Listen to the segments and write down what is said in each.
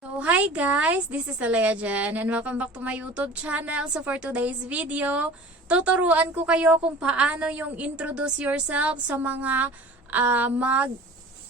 So, hi guys! This is Alea Jen and welcome back to my YouTube channel. So, for today's video, tuturuan ko kayo kung paano yung introduce yourself sa mga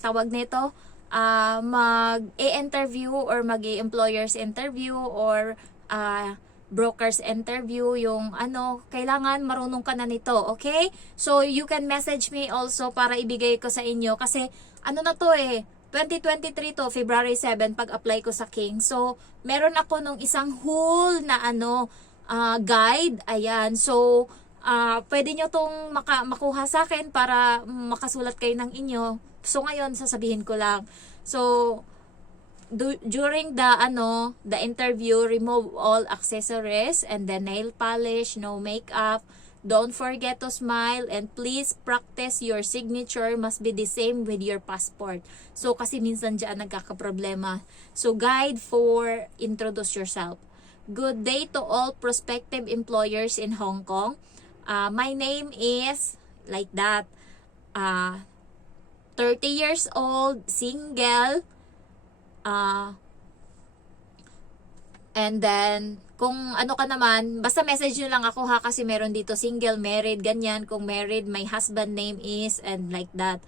tawag nito, mag-e-interview or mag-e-employers interview or brokers interview. Yung kailangan marunong ka na nito, okay? So, you can message me also para ibigay ko sa inyo kasi na to 2023 to February 7 pag-apply ko sa King. So, meron ako nung isang whole na guide. Ayan. So, pwede nyo tong makuha sa akin para makasulat kayo ng inyo. So, ngayon sasabihin ko lang. So, during the interview, remove all accessories and the nail polish, no makeup. Don't forget to smile and please practice your signature must be the same with your passport. So kasi minsan dyan nagkakaproblema. So guide for introduce yourself. Good day to all prospective employers in Hong Kong. My name is like that. 30 years old, single. And then, kung ano ka naman, basta message nyo lang ako ha kasi meron dito single, married, ganyan. Kung married, my husband name is, and like that.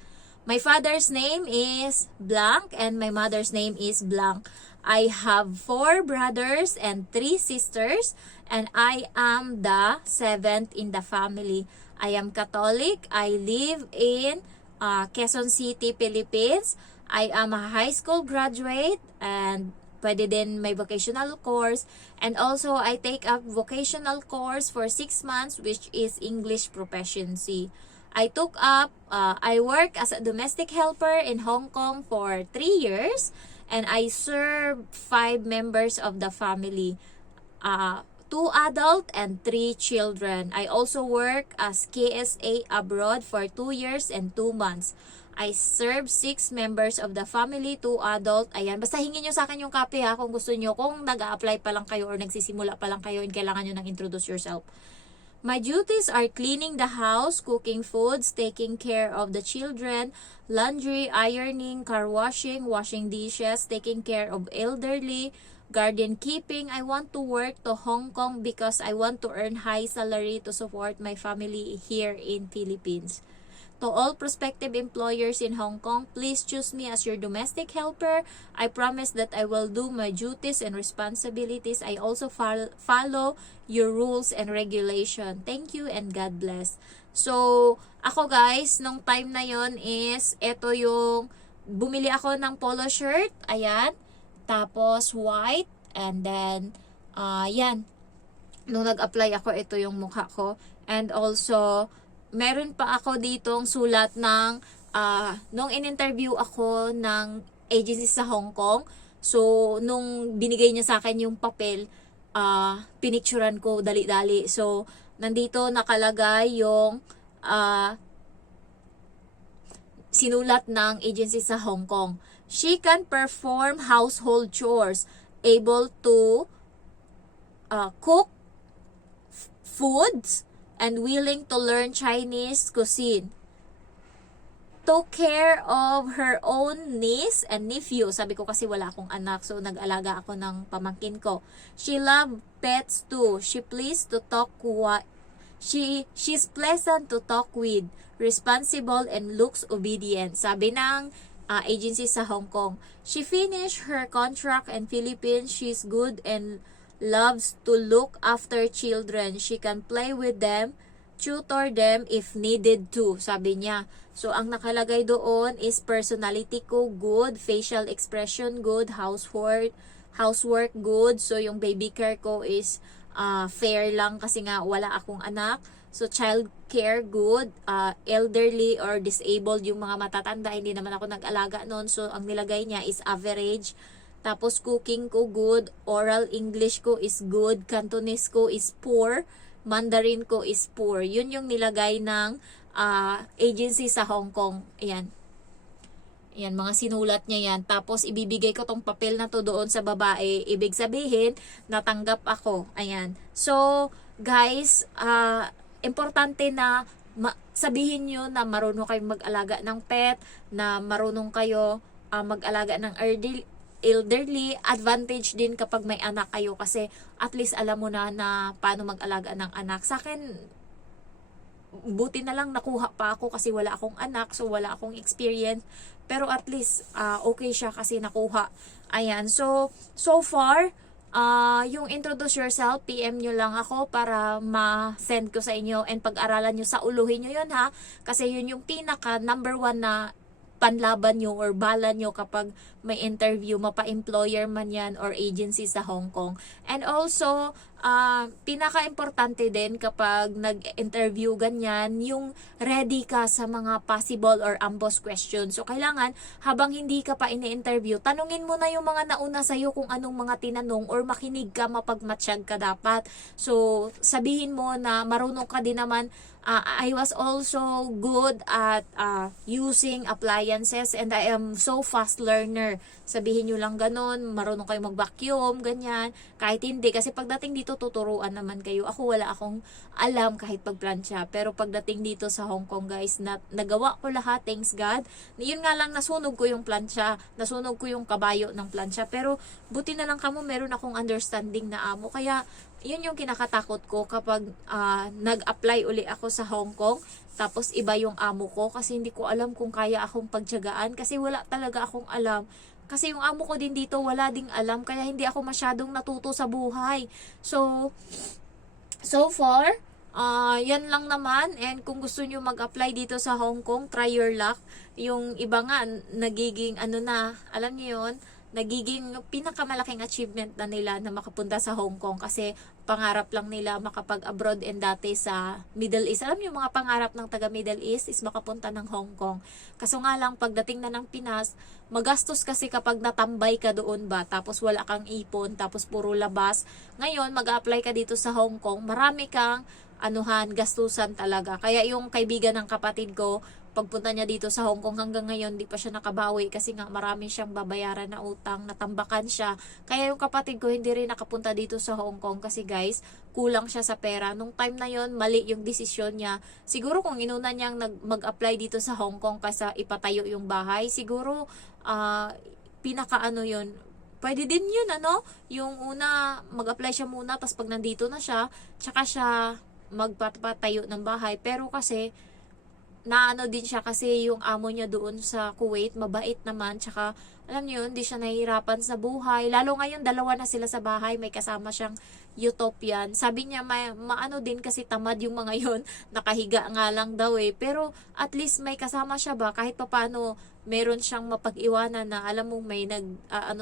My father's name is blank and my mother's name is blank. I have 4 brothers and 3 sisters and I am the 7th in the family. I am Catholic. I live in Quezon City, Philippines. I am a high school graduate and pwede din may vocational course. And also, I take a vocational course for 6 months which is English proficiency. I work as a domestic helper in Hong Kong for 3 years. And I serve 5 members of the family. 2 adult and 3 children. I also work as KSA abroad for 2 years and 2 months. I serve 6 members of the family, 2 adult. Ayan, basta hingin nyo sa akin yung copy ha kung gusto nyo. Kung nag-a-apply pa lang kayo or nagsisimula pa lang kayo and kailangan nyo nang introduce yourself. My duties are cleaning the house, cooking foods, taking care of the children, laundry, ironing, car washing, washing dishes, taking care of elderly, garden keeping. I want to work to Hong Kong because I want to earn high salary to support my family here in Philippines. To all prospective employers in Hong Kong, please choose me as your domestic helper. I promise that I will do my duties and responsibilities. I also follow your rules and regulation. Thank you and God bless. So, ako guys, nung time na yon is, eto yung, bumili ako ng polo shirt, ayan, tapos white, and then, yan, nung nag-apply ako, ito yung mukha ko, and also, meron pa ako ditong sulat ng nung in-interview ako ng agency sa Hong Kong. So, nung binigay niya sa akin yung papel, pinicturan ko dali-dali. So, nandito nakalagay yung sinulat ng agency sa Hong Kong. She can perform household chores, able to cook foods, and willing to learn Chinese cuisine. Took care of her own niece and nephew. Sabi ko kasi wala akong anak, so nag-alaga ako ng pamangkin ko. She loved pets too. She pleased to talk she's pleasant to talk with, responsible and looks obedient. Sabi ng agency sa Hong Kong. She finished her contract in Philippines. She's good and loves to look after children. She can play with them, tutor them if needed to, sabi niya. So, ang nakalagay doon is personality ko good, facial expression good, housework good. So, yung baby care ko is fair lang kasi nga wala akong anak. So, child care good, elderly or disabled, yung mga matatanda, hindi naman ako nag-alaga noon. So, ang nilagay niya is average. Tapos cooking ko good, oral English ko is good, Cantonese ko is poor, Mandarin ko is poor. Yun yung nilagay ng agency sa Hong Kong. Ayan. Ayan, mga sinulat niya yan. Tapos ibibigay ko tong papel na to doon sa babae. Ibig sabihin, natanggap ako. Ayan. So, guys, importante na sabihin nyo na marunong kayong mag-alaga ng pet, na marunong kayo mag-alaga ng elderly, advantage din kapag may anak kayo kasi at least alam mo na paano mag-alaga ng anak. Sa akin, buti na lang nakuha pa ako kasi wala akong anak, so wala akong experience. Pero at least, okay siya kasi nakuha. Ayan, so far, yung introduce yourself, PM nyo lang ako para ma-send ko sa inyo and pag-aralan nyo, sauluhin nyo yun ha. Kasi yun yung pinaka number 1 na panlaban nyo or bala nyo kapag may interview, mapa-employer man yan or agency sa Hong Kong. And also, pinaka-importante din kapag nag-interview ganyan, yung ready ka sa mga possible or ambush questions. So, kailangan, habang hindi ka pa ini-interview, tanungin mo na yung mga nauna sa'yo kung anong mga tinanong or makinig ka, mapagmatsyag ka dapat. So, sabihin mo na marunong ka din naman. I was also good at using appliances and I am so fast learner. Sabihin nyo lang ganun, marunong kayo mag-vacuum, ganyan. Kahit hindi, kasi pagdating dito tuturuan naman kayo. Ako wala akong alam kahit pagplansya. Pero pagdating dito sa Hong Kong guys, nagawa ko lahat, thanks God. Yun nga lang, nasunog ko yung plansya, nasunog ko yung kabayo ng plansya. Pero buti na lang kamo, meron akong understanding na amo. Kaya yun yung kinakatakot ko kapag nag-apply uli ako sa Hong Kong tapos iba yung amo ko kasi hindi ko alam kung kaya akong pagtiyagaan kasi wala talaga akong alam. Kasi yung amo ko din dito wala ding alam kaya hindi ako masyadong natuto sa buhay. So far, yan lang naman. And kung gusto nyo mag-apply dito sa Hong Kong, try your luck. Yung iba nga, nagiging alam nyo yun, nagiging pinakamalaking achievement na nila na makapunta sa Hong Kong kasi pangarap lang nila makapag-abroad and dati sa Middle East. Alam niyo, mga pangarap ng taga Middle East is makapunta ng Hong Kong. Kaso nga lang, pagdating na ng Pinas, magastos kasi kapag natambay ka doon ba, tapos wala kang ipon, tapos puro labas. Ngayon, mag-apply ka dito sa Hong Kong, marami kang gastusan talaga. Kaya yung kaibigan ng kapatid ko, pagpunta niya dito sa Hong Kong hanggang ngayon di pa siya nakabawi kasi nga marami siyang babayaran na utang, natambakan siya. Kaya yung kapatid ko hindi rin nakapunta dito sa Hong Kong kasi guys, kulang siya sa pera. Nung time na yon mali yung desisyon niya. Siguro kung inuna niyang mag-apply dito sa Hong Kong kasi ipatayo yung bahay, siguro yun, pwede din yun yung una mag-apply siya muna tapos pag nandito na siya, tsaka siya magpapatayo ng bahay. Pero kasi din siya kasi yung amo niya doon sa Kuwait, mabait naman, tsaka alam niyo yun, hindi siya nahihirapan sa buhay. Lalo ngayon, dalawa na sila sa bahay, may kasama siyang utopian. Sabi niya, din kasi tamad yung mga yon nakahiga nga lang daw eh. Pero at least may kasama siya ba, kahit papano meron siyang mapag-iwanan na alam mo may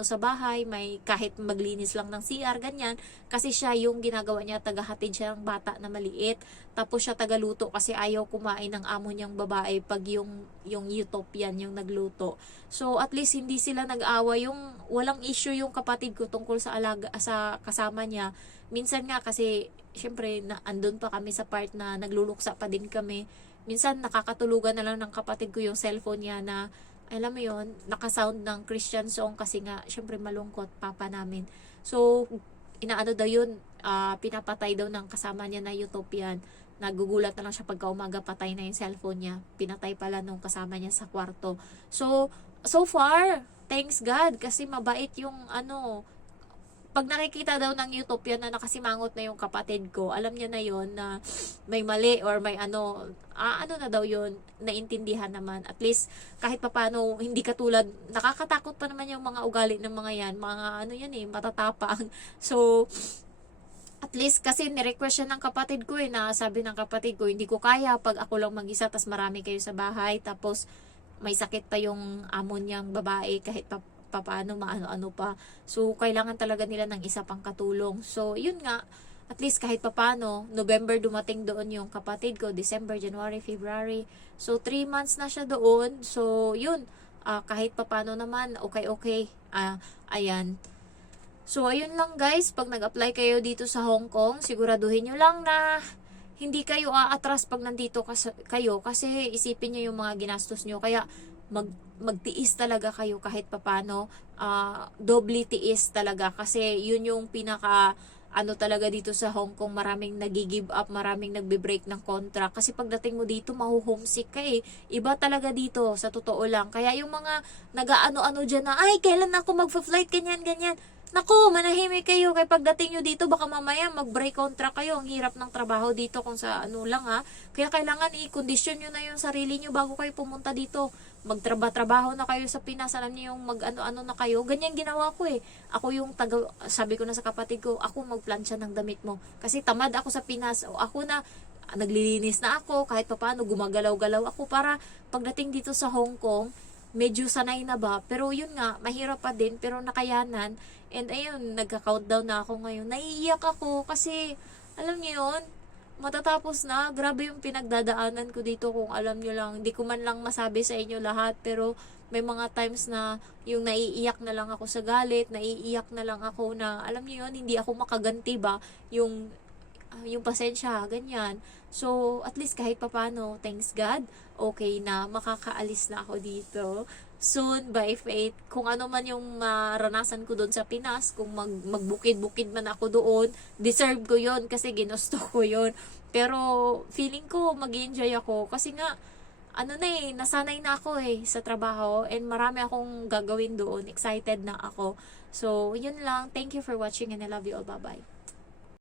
sa bahay, may kahit maglinis lang ng CR, ganyan. Kasi siya yung ginagawa niya, tagahatid siya ng bata na maliit. Tapos siya tagaluto kasi ayaw kumain ng amo niyang babae pag yung utopian yung nagluto. So at least hindi sila nag-away, yung walang issue yung kapatid ko tungkol sa alaga sa kasama niya. Minsan nga kasi syempre andun pa kami sa part na nagluluksa pa din kami. Minsan nakakatulugan na lang ng kapatid ko yung cellphone niya na alam mo yun, nakasound ng Christian song kasi nga syempre malungkot papa namin. So daw yun, pinapatay daw ng kasama niya na utopian. Nagugulat na lang siya pagka umaga, patay na yung cellphone niya. Pinatay pala nung kasama niya sa kwarto. So far, thanks God kasi mabait yung pag nakikita daw ng utopian na nakasimangot na yung kapatid ko, alam niya na yon na may mali or may na daw yon, naintindihan naman. At least kahit papano hindi katulad, nakakatakot pa naman yung mga ugali ng mga yan, mga matatapang. So at least kasi ni-request siya ng kapatid ko na sabi ng kapatid ko, hindi ko kaya pag ako lang mag-isa tas marami kayo sa bahay tapos may sakit pa yung amo niyang babae kahit paano maano-ano pa. So kailangan talaga nila ng isa pang katulong. So yun nga, at least kahit paano, November dumating doon yung kapatid ko, December, January, February. So 3 months na siya doon. So yun, kahit paano naman, okay. Ayan. So ayun lang guys, pag nag-apply kayo dito sa Hong Kong, siguraduhin nyo lang na hindi kayo aatras pag nandito kayo kasi isipin nyo yung mga ginastos nyo. Kaya magtiis talaga kayo kahit papano, doble tiis talaga kasi yun yung pinaka ano talaga dito sa Hong Kong, maraming nag-give up, maraming nagbe-break ng contract. Kasi pagdating mo dito, mahu-homesick ka eh. Iba talaga dito, sa totoo lang. Kaya yung mga nag-ano-ano dyan na, ay, kailan ako mag-flight, ganyan, ganyan. Naku, manahimik kayo. Kaya pagdating nyo dito, baka mamaya mag-break contract kayo. Ang hirap ng trabaho dito kung sa ano lang ha. Kaya kailangan i-condition nyo na yung sarili nyo bago kayo pumunta dito. Magtrabaho na kayo sa Pinas. Alam niyo yung mag-ano-ano na kayo. Ganyan ginawa ko eh. Ako yung sabi ko na sa kapatid ko, ako magplansya ng damit mo. Kasi tamad ako sa Pinas. O ako na, naglilinis na ako. Kahit papaano, gumagalaw-galaw ako para pagdating dito sa Hong Kong, medyo sanay na ba. Pero yun nga, mahirap pa din. Pero nakayanan. And ayun, nagka-countdown na ako ngayon. Naiiyak ako kasi, alam niyo yun, matatapos na. Grabe yung pinagdadaanan ko dito kung alam nyo lang. Hindi ko man lang masabi sa inyo lahat, pero may mga times na yung naiiyak na lang ako sa galit, naiiyak na lang ako na, alam niyo yun, hindi ako makaganti ba yung pasensya, ganyan. So, at least kahit papano, thanks God, okay na, makakaalis na ako dito soon by faith. Kung ano man yung maranasan ko doon sa Pinas, kung magbukid-bukid man ako doon, deserve ko yon kasi ginusto ko yon. Pero feeling ko mag-enjoy ako kasi nga ano na eh, nasanay na ako eh sa trabaho and marami akong gagawin doon. Excited na ako. So, yun lang. Thank you for watching and I love you all. Bye-bye.